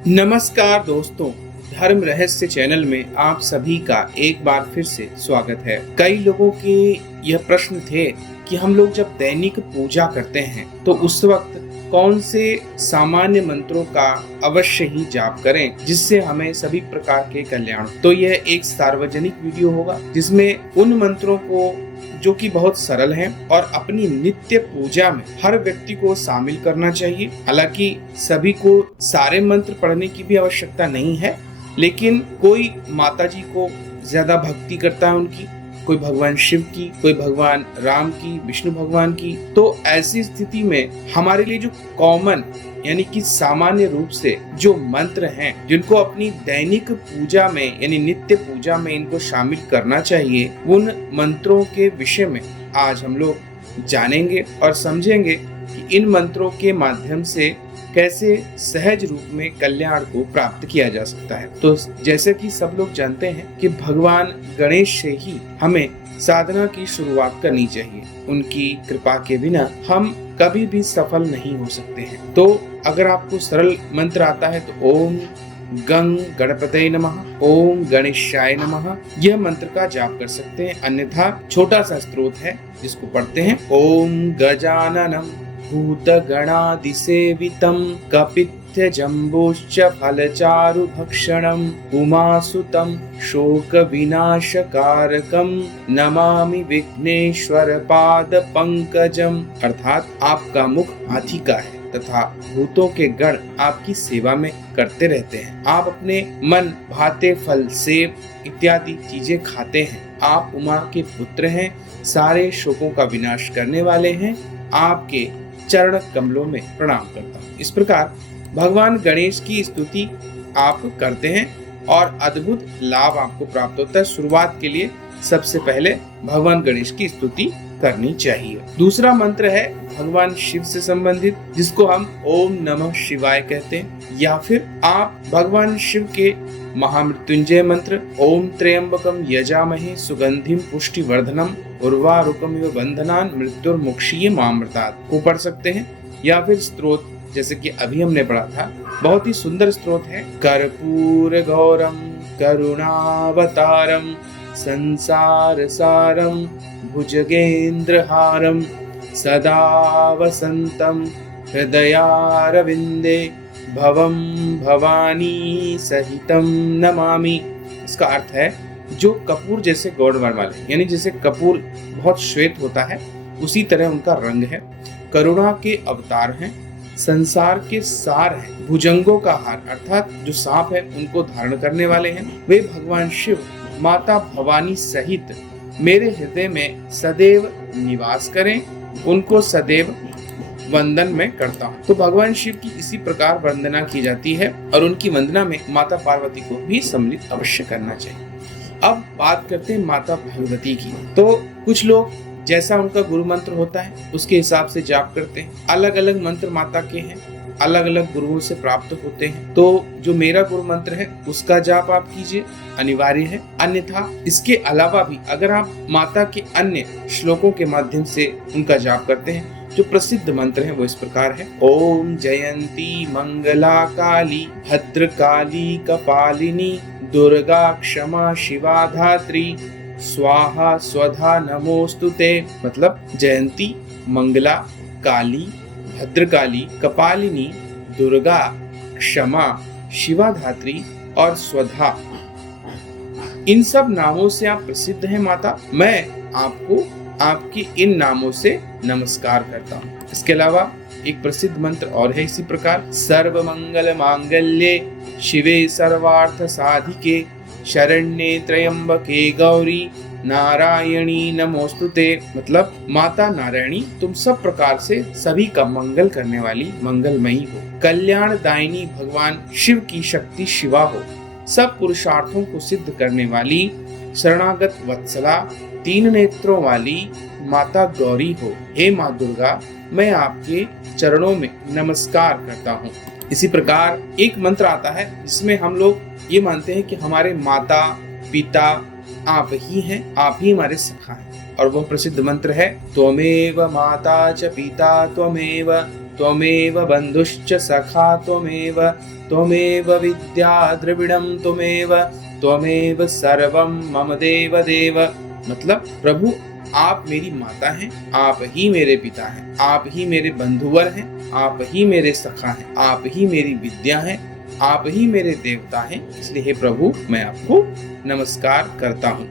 नमस्कार दोस्तों, धर्म रहस्य चैनल में आप सभी का एक बार फिर से स्वागत है। कई लोगों के यह प्रश्न थे कि हम लोग जब दैनिक पूजा करते हैं तो उस वक्त कौन से सामान्य मंत्रों का अवश्य ही जाप करें जिससे हमें सभी प्रकार के कल्याण। तो यह एक सार्वजनिक वीडियो होगा जिसमें उन मंत्रों को जो कि बहुत सरल हैं और अपनी नित्य पूजा में हर व्यक्ति को शामिल करना चाहिए। हालांकि सभी को सारे मंत्र पढ़ने की भी आवश्यकता नहीं है, लेकिन कोई माता जी को ज्यादा भक्ति करता है उनकी, कोई भगवान शिव की, कोई भगवान राम की, विष्णु भगवान की, तो ऐसी स्थिति में हमारे लिए जो कॉमन यानी कि सामान्य रूप से जो मंत्र हैं जिनको अपनी दैनिक पूजा में यानी नित्य पूजा में इनको शामिल करना चाहिए, उन मंत्रों के विषय में आज हम लोग जानेंगे और समझेंगे कि इन मंत्रों के माध्यम से कैसे सहज रूप में कल्याण को प्राप्त किया जा सकता है। तो जैसे कि सब लोग जानते हैं कि भगवान गणेश से ही हमें साधना की शुरुआत करनी चाहिए। उनकी कृपा के बिना हम कभी भी सफल नहीं हो सकते हैं। तो अगर आपको सरल मंत्र आता है तो ओम गंग गणपतये नमः, ओम गणेशाय नमः, यह मंत्र का जाप कर सकते हैं। अन्यथा छोटा सा स्तोत्र है जिसको पढ़ते हैं ओम गजाननम भूतगणादिसेवितं कपित्थजम्बोश्च फलचारुभक्षणम् उमासुतं शोकविनाशकारकं नमामि विघ्नेश्वर पादपंकजम्। अर्थात आपका मुख हाथी का है तथा भूतों के गण आपकी सेवा में करते रहते हैं। आप अपने मन भाते फल सेब इत्यादि चीजें खाते हैं। आप उमा के पुत्र हैं, सारे शोकों का विनाश करने वाले हैं। आपके चरण कमलों में प्रणाम करता हूँ। इस प्रकार भगवान गणेश की स्तुति आप करते हैं और अद्भुत लाभ आपको प्राप्त होता है। शुरुआत के लिए सबसे पहले भगवान गणेश की स्तुति करनी चाहिए। दूसरा मंत्र है भगवान शिव से संबंधित, जिसको हम ओम नमः शिवाय कहते हैं, या फिर आप भगवान शिव के महामृत्युंजय मंत्र ओम त्र्यंबकम यजामहे सुगंधिम पुष्टिवर्धनम उर्वारुकमिव बंधनान् मृत्युर्मुक्षीय मामृतात् को पढ़ सकते हैं। या फिर स्तोत्र जैसे कि अभी हमने पढ़ा था, बहुत ही सुंदर स्तोत्र है कर्पूर गौरम करुणावतारम संसार सारम भुजगेंद्रहारम सदा वसंतम हृदयारविंदे भवम भवानी सहितम नमामि। इसका अर्थ है जो कपूर जैसे गौर वाले, यानी जैसे कपूर बहुत श्वेत होता है उसी तरह उनका रंग है, करुणा के अवतार हैं, संसार के सार हैं, भुजंगों का हार अर्थात जो सांप है उनको धारण करने वाले हैं। वे भगवान शिव माता भवानी सहित मेरे हृदय में सदैव निवास करें, उनको सदैव वंदन में करता हूँ। तो भगवान शिव की इसी प्रकार वंदना की जाती है और उनकी वंदना में माता पार्वती को भी सम्मिलित अवश्य करना चाहिए। अब बात करते हैं माता भगवती की। तो कुछ लोग जैसा उनका गुरु मंत्र होता है उसके हिसाब से जाप करते हैं। अलग अलग मंत्र माता के हैं, अलग अलग गुरुओं से प्राप्त होते हैं। तो जो मेरा गुरु मंत्र है उसका जाप आप कीजिए, अनिवार्य है। अन्यथा इसके अलावा भी अगर आप माता के अन्य श्लोकों के माध्यम से उनका जाप करते हैं, जो प्रसिद्ध मंत्र है वो इस प्रकार है ओम जयंती मंगला काली भद्रकाली कपालिनी दुर्गा क्षमा शिवा धात्री स्वाहा स्वधा नमोस्तुते। मतलब जयंती मंगला काली भद्रकाली कपालिनी दुर्गा क्षमा शिवा धात्री और स्वधा, इन सब नामों से आप प्रसिद्ध हैं माता। मैं आपको आपके इन नामों से नमस्कार करता हूँ। इसके अलावा एक प्रसिद्ध मंत्र और है इसी प्रकार सर्व मंगल मांगल्ये शिवे सर्वार्थ साधिके शरण्ये त्र्यंबके गौरी नारायणी नमोस्तुते। मतलब माता नारायणी तुम सब प्रकार से सभी का मंगल करने वाली मंगलमयी हो, कल्याण दायिनी भगवान शिव की शक्ति शिवा हो, सब पुरुषार्थों को सिद्ध करने वाली शरणागत वत्सला तीन नेत्रों वाली माता गौरी हो। हे माँ दुर्गा, मैं आपके चरणों में नमस्कार करता हूँ। इसी प्रकार एक मंत्र आता है जिसमें हम लोग ये मानते हैं कि हमारे माता पिता आप ही हैं, आप ही हमारे सखा हैं, और वह प्रसिद्ध मंत्र है त्वमेव माता च पिता त्वमेव त्वमेव बन्धुश्च सखा त्वमेव, त्वमेव विद्या द्रविणं त्वमेव, त्वमेव सर्वं मम देव देव। मतलब प्रभु आप मेरी माता हैं, आप ही मेरे पिता हैं, आप ही मेरे बंधुवर हैं, आप ही मेरे सखा हैं, आप ही मेरी विद्या हैं, आप ही मेरे देवता हैं, इसलिए हे प्रभु मैं आपको नमस्कार करता हूँ।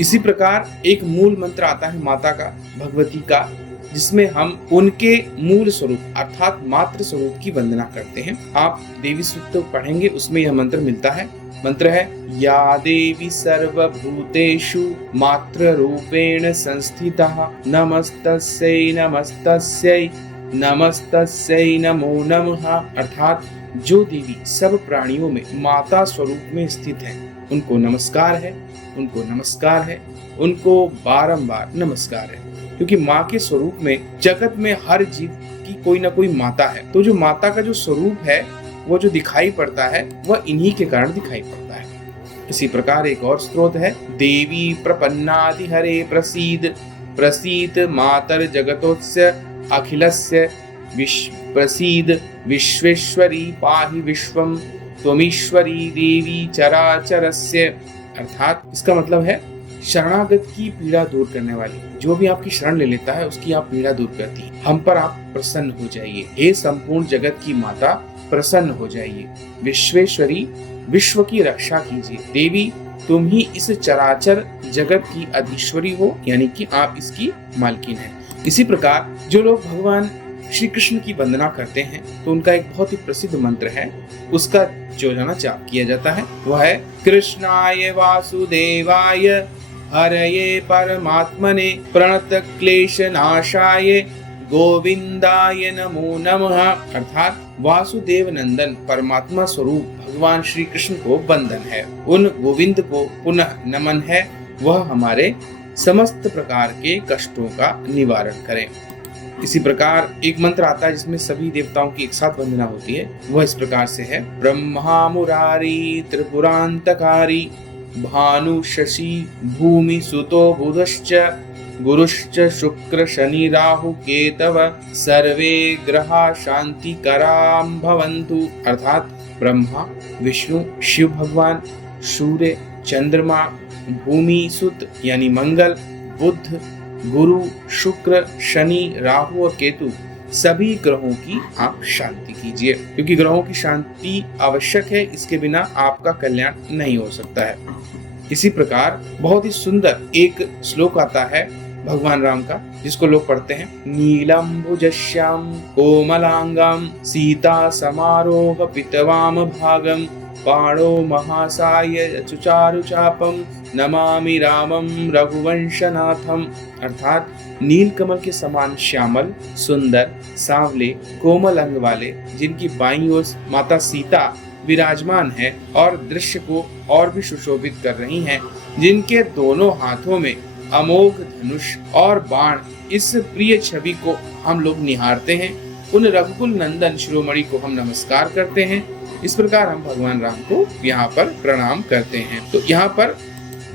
इसी प्रकार एक मूल मंत्र आता है माता का, भगवती का, जिसमें हम उनके मूल स्वरूप अर्थात मातृ स्वरूप की वंदना करते हैं। आप देवी सूक्त पढ़ेंगे, उसमें यह मंत्र मिलता है। मंत्र है या देवी सर्वभूतेषु मातृ रूपेण संस्थिता नमस्तस्यै नमस्तस्यै नमस्तस्यै नमो नमः। अर्थात जो देवी सब प्राणियों में माता स्वरूप में स्थित है उनको नमस्कार है, उनको नमस्कार है, उनको बारंबार नमस्कार है, क्योंकि माँ के स्वरूप में जगत में हर जीव की कोई ना कोई माता है। तो जो माता का जो स्वरूप है वो जो दिखाई पड़ता है वह इन्हीं के कारण दिखाई पड़ता है। इसी प्रकार एक और स्रोत है, देवी प्रपन्नादि हरे प्रसीद प्रसीद मातर जगतोस्य अखिलस्य प्रसीद विश्वेश्वरी पाहि विश्वम त्वमीश्वरी देवी चराचरस्य। अर्थात इसका मतलब है शरणागत की पीड़ा दूर करने वाली, जो भी आपकी शरण ले लेता है उसकी आप पीड़ा दूर करती है। हम पर आप प्रसन्न हो जाइए, हे संपूर्ण जगत की माता प्रसन्न हो जाइए। विश्वेश्वरी विश्व की रक्षा कीजिए। देवी तुम ही इस चराचर जगत की अधीश्वरी हो, यानी कि आप इसकी मालकिन हैं। इसी प्रकार जो लोग भगवान श्री कृष्ण की वंदना करते हैं तो उनका एक बहुत ही प्रसिद्ध मंत्र है, उसका रोजाना जाप किया जाता है। वह है कृष्णाय वासुदेवाय हरये परमात्मने प्रणत क्लेश नाशाय गोविंदाय नमो नमः। अर्थात वासुदेव नंदन परमात्मा स्वरूप भगवान श्री कृष्ण को वंदन है, उन गोविंद को पुनः नमन है, वह हमारे समस्त प्रकार के कष्टों का निवारण करें। इसी प्रकार एक मंत्र आता है जिसमें सभी देवताओं की एक साथ वंदना होती है। वह इस प्रकार से है, ब्रह्मा मुरारी त्रिपुरांतकारी भानु शशि भूमि सुतो बुधश्च गुरुश्च शुक्र शनि राहु केतव सर्वे ग्रहा शांति कराम भवन्तु। अर्थात ब्रह्मा विष्णु शिव भगवान, सूर्य चंद्रमा, भूमि सुत यानी मंगल, बुध गुरु शुक्र शनि राहु और केतु, सभी ग्रहों की आप शांति कीजिए, क्योंकि ग्रहों की शांति आवश्यक है, इसके बिना आपका कल्याण नहीं हो सकता है। इसी प्रकार बहुत ही सुंदर एक श्लोक आता है भगवान राम का, जिसको लोग पढ़ते हैं, नीलम भुजश्याम कोमलांगम सीता समारोह पितवाम भागम पाणो महासाय चुचारु चापम नमामि रामम रघुवंशनाथम। अर्थात नील कमल के समान श्यामल सुंदर सांवले कोमल अंग वाले, जिनकी बाईं ओर माता सीता विराजमान है और दृश्य को और भी सुशोभित कर रही हैं, जिनके दोनों हाथों में अमोघ धनुष और बाण, इस प्रिय छवि को हम लोग निहारते हैं। उन रघुकुल नंदन शिरोमणि को हम नमस्कार करते हैं। इस प्रकार हम भगवान राम को यहाँ पर प्रणाम करते हैं। तो यहाँ पर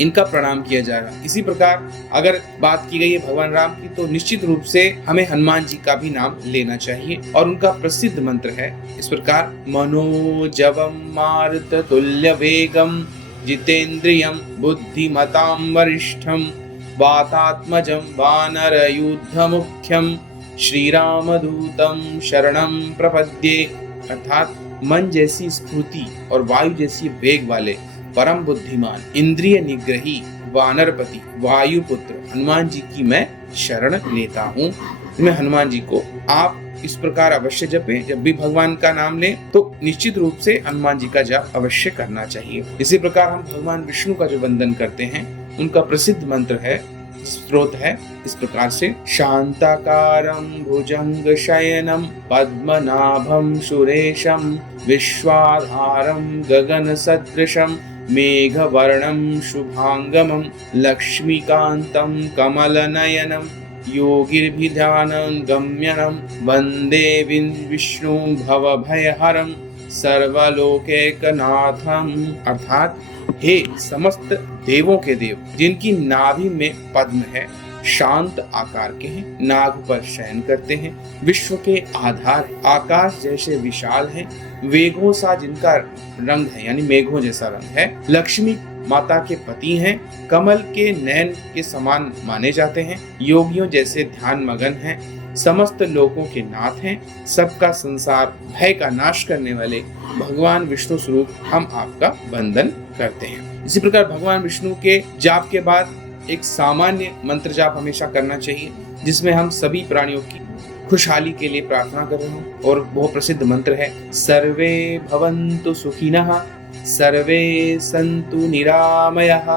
इनका प्रणाम किया जाएगा। इसी प्रकार अगर बात की गई है भगवान राम की, तो निश्चित रूप से हमें हनुमान जी का भी नाम लेना चाहिए, और उनका प्रसिद्ध मंत्र है इस प्रकार, मनोजवम मारुत तुल्य वेगम जितेंद्रियम बुद्धिमतां वरिष्ठम वातात्मजं वानर युद्ध मुख्यम श्रीरामदूतम शरणम प्रपद्ये। अर्थात मन जैसी स्फूर्ति और वायु जैसी वेग वाले परम बुद्धिमान इंद्रिय निग्रही वानरपति वायुपुत्र हनुमान जी की मैं शरण लेता हूँ। मैं हनुमान जी को आप इस प्रकार अवश्य जपें। जब भी भगवान का नाम लें तो निश्चित रूप से हनुमान जी का जाप अवश्य करना चाहिए। इसी प्रकार हम भगवान विष्णु का जो वंदन करते हैं, उनका प्रसिद्ध मंत्र है, स्त्रोत है इस प्रकार से, शांताकारं भुजंग शयनम पद्मनाभं सुरेशम विश्वाधारं गगन सदृशम मेघवर्णं शुभांगमं लक्ष्मीकांतं कमलनयनं योगिर्भिध्यानं गम्यनं वंदे विष्णु भवभयहरं सर्वलोकैकनाथं। अर्थात हे समस्त देवों के देव, जिनकी नाभि में पद्म है, शांत आकार के हैं, नाग पर शयन करते हैं, विश्व के आधार, आकाश जैसे विशाल हैं, वेगों सा जिनका रंग है यानी मेघों जैसा रंग है, लक्ष्मी माता के पति हैं, कमल के नयन के समान माने जाते हैं, योगियों जैसे ध्यान मगन हैं, समस्त लोगों के नाथ हैं, सबका संसार भय का नाश करने वाले भगवान विष्णु स्वरूप हम आपका वंदन करते हैं। इसी प्रकार भगवान विष्णु के जाप के बाद एक सामान्य मंत्र जाप हमेशा करना चाहिए, जिसमें हम सभी प्राणियों की खुशहाली के लिए प्रार्थना कर रहे हो। और बहुत प्रसिद्ध मंत्र है, सर्वे भवन्तु सुखिनः, सर्वे सन्तु निरामयः,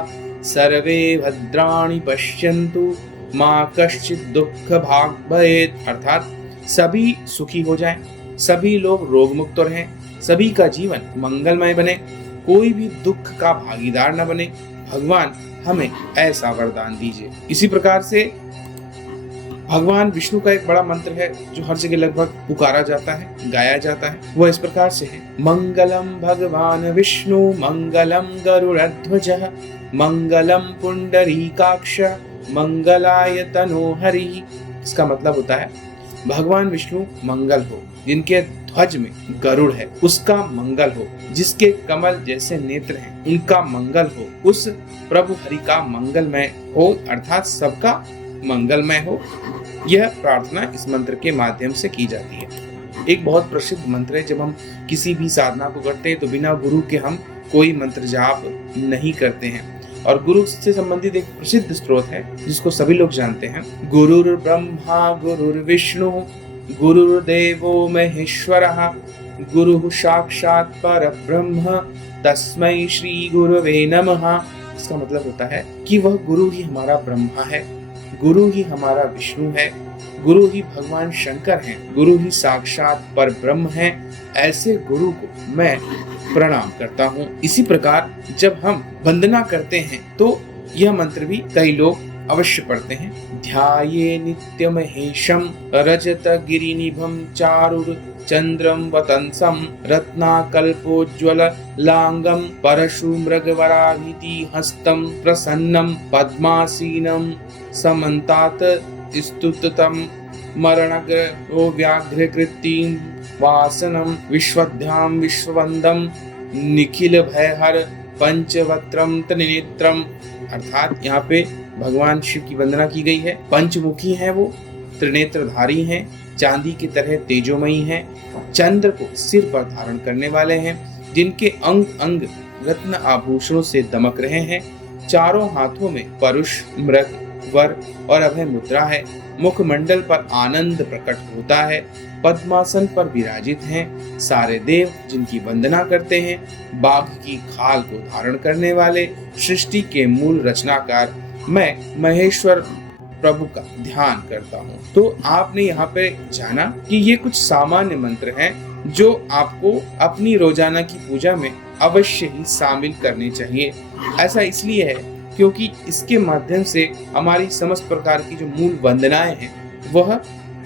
सर्वे भद्राणि पश्यन्तु, माँ कश्चित दुख भाग भयेत। अर्थात सभी सुखी हो जाएं, सभी लोग रोग मुक्त रहें, सभी का जीवन मंगलमय बने, कोई भी दुख का भागीदार न बने, भगवान हमें ऐसा वरदान दीजिए। इसी प्रकार से भगवान विष्णु का एक बड़ा मंत्र है जो हर जगह लगभग पुकारा जाता है, गाया जाता है। वह इस प्रकार से है, मंगलम भगवान विष्णु मंगलम गरुड़ध्वजः मंगलम पुंडरीकाक्ष मंगलाय तनोहरि। इसका मतलब होता है भगवान विष्णु मंगल हो, जिनके ध्वज में गरुड़ है उसका मंगल हो, जिसके कमल जैसे नेत्र हैं उनका मंगल हो, उस प्रभु हरि का मंगलमय हो, अर्थात सबका मंगलमय हो। यह प्रार्थना इस मंत्र के माध्यम से की जाती है। एक बहुत प्रसिद्ध मंत्र है, जब हम किसी भी साधना को करते हैं तो बिना गुरु के हम कोई मंत्र जाप नहीं करते हैं। और गुरु से संबंधित एक प्रसिद्ध स्रोत है जिसको सभी लोग जानते हैं, गुरुर् ब्रह्मा गुरुर्विष्णु गुरुर्देवो महेश्वरः गुरुः साक्षात् परब्रह्म तस्मै श्री गुरुवे नमः। इसका मतलब होता है कि वह गुरु ही हमारा ब्रह्मा है, गुरु ही हमारा विष्णु है, गुरु ही भगवान शंकर हैं, गुरु ही साक्षात परब्रह्म है। ऐसे गुरु को मैं प्रणाम करता हूँ। इसी प्रकार जब हम वंदना करते हैं तो यह मंत्र भी कई लोग अवश्य पढ़ते हैं। ध्याये नित्य महेशम रजत गिरिनिभम चारुर चंद्रम वतंसम रत्नाकल्पोज्ज्वल लांगम परशु मृगवराभिति हस्तम प्रसन्नम पद्मासीनम समन्तात स्तुततम मरणग्रो व्याघ्रकृतिं वासनम विश्वध्याम विश्ववंदम निखिल भयहर पंचवक्त्रम त्रिनेत्रम। अर्थात यहाँ पे भगवान शिव की वंदना की गई है। पंचमुखी हैं वो, त्रिनेत्रधारी हैं, चांदी की तरह तेजोमयी हैं, चंद्र को सिर पर धारण करने वाले हैं, जिनके अंग अंग रत्न आभूषणों से दमक रहे हैं, चारों हाथों में परुष मृग वर और अभय मुद्रा है, मुखमंडल पर आनंद प्रकट होता है, पद्मासन पर विराजित हैं, सारे देव जिनकी वंदना करते हैं, बाघ की खाल को धारण करने वाले, सृष्टि के मूल रचनाकार मैं महेश्वर प्रभु का ध्यान करता हूँ। तो आपने यहाँ पे जाना कि ये कुछ सामान्य मंत्र हैं जो आपको अपनी रोजाना की पूजा में अवश्य ही शामिल करने चाहिए। ऐसा इसलिए है क्योंकि इसके माध्यम से हमारी समस्त प्रकार की जो मूल वंदनाएं हैं वह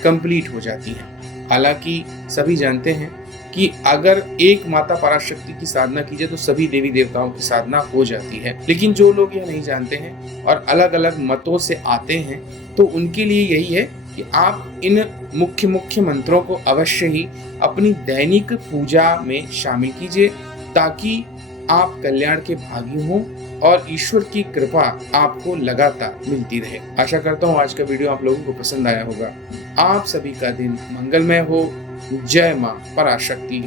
कंप्लीट हो जाती हैं। हालांकि सभी जानते हैं कि अगर एक माता पराशक्ति की साधना की जाए तो सभी देवी देवताओं की साधना हो जाती है, लेकिन जो लोग यह नहीं जानते हैं और अलग अलग मतों से आते हैं तो उनके लिए यही है कि आप इन मुख्य मुख्य मंत्रों को अवश्य ही अपनी दैनिक पूजा में शामिल कीजिए, ताकि आप कल्याण के भागी हों और ईश्वर की कृपा आपको लगातार मिलती रहे। आशा करता हूँ आज का वीडियो आप लोगों को पसंद आया होगा। आप सभी का दिन मंगलमय हो। जय मां पराशक्ति।